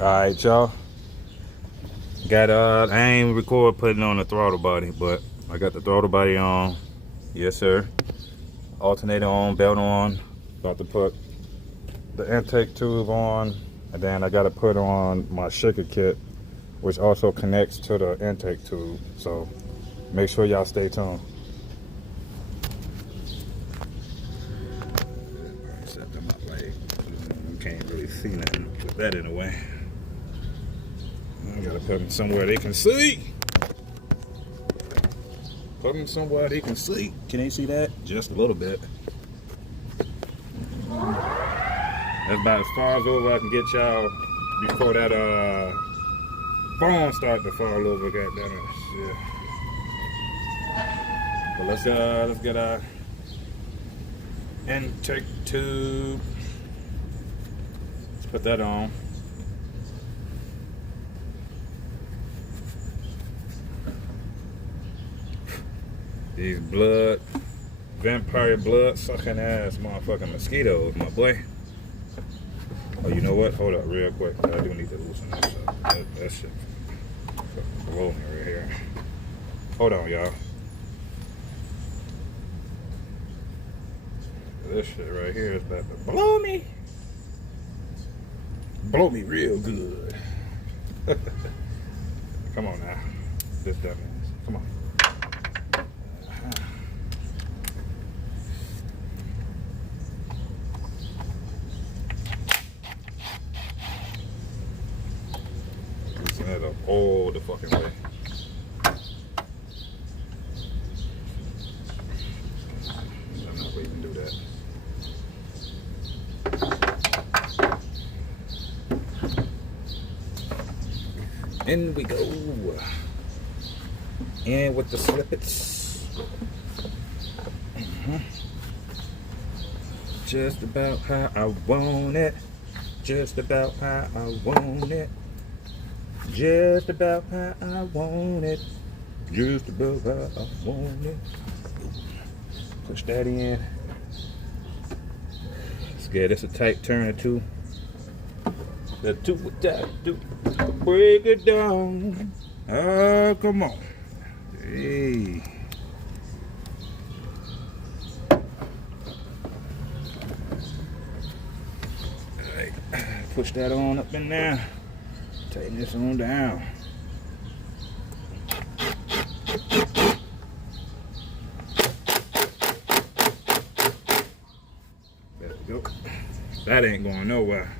Alright, y'all. Got I ain't record putting on the throttle body, but I got the throttle body on. Yes, sir. Alternator on, belt on. About to put the intake tube on, and then I gotta put on my shaker kit, which also connects to the intake tube. So make sure y'all stay tuned. Set them up like you can't really see nothing. Put that in the way. I gotta put them somewhere they can see. Put them somewhere they can see. Can they see that? Just a little bit. That's about as far as over I can get y'all before that phone start to fall over. Goddamn shit. But let's get our intake tube. Let's put that on. These vampire blood sucking ass motherfucking mosquitoes, my boy. Oh, you know what? Hold up real quick. I do need to loosen this up. That shit below me right here. Hold on, y'all. This shit right here is about to blow me. Blow me real good. Come on now. This dumbass. Come on. That up all the fucking way. I'm not waiting to do that. In we go. And with the slippets. Just about how I want it. Just about how I want it. Just about how I want it. Just about how I want it. Push that in. Let's get this a tight turn or two. The two what I do. Break it down. Oh, come on. Hey. Alright. Push that on up in there. Tighten this on down. There we go. That ain't going nowhere.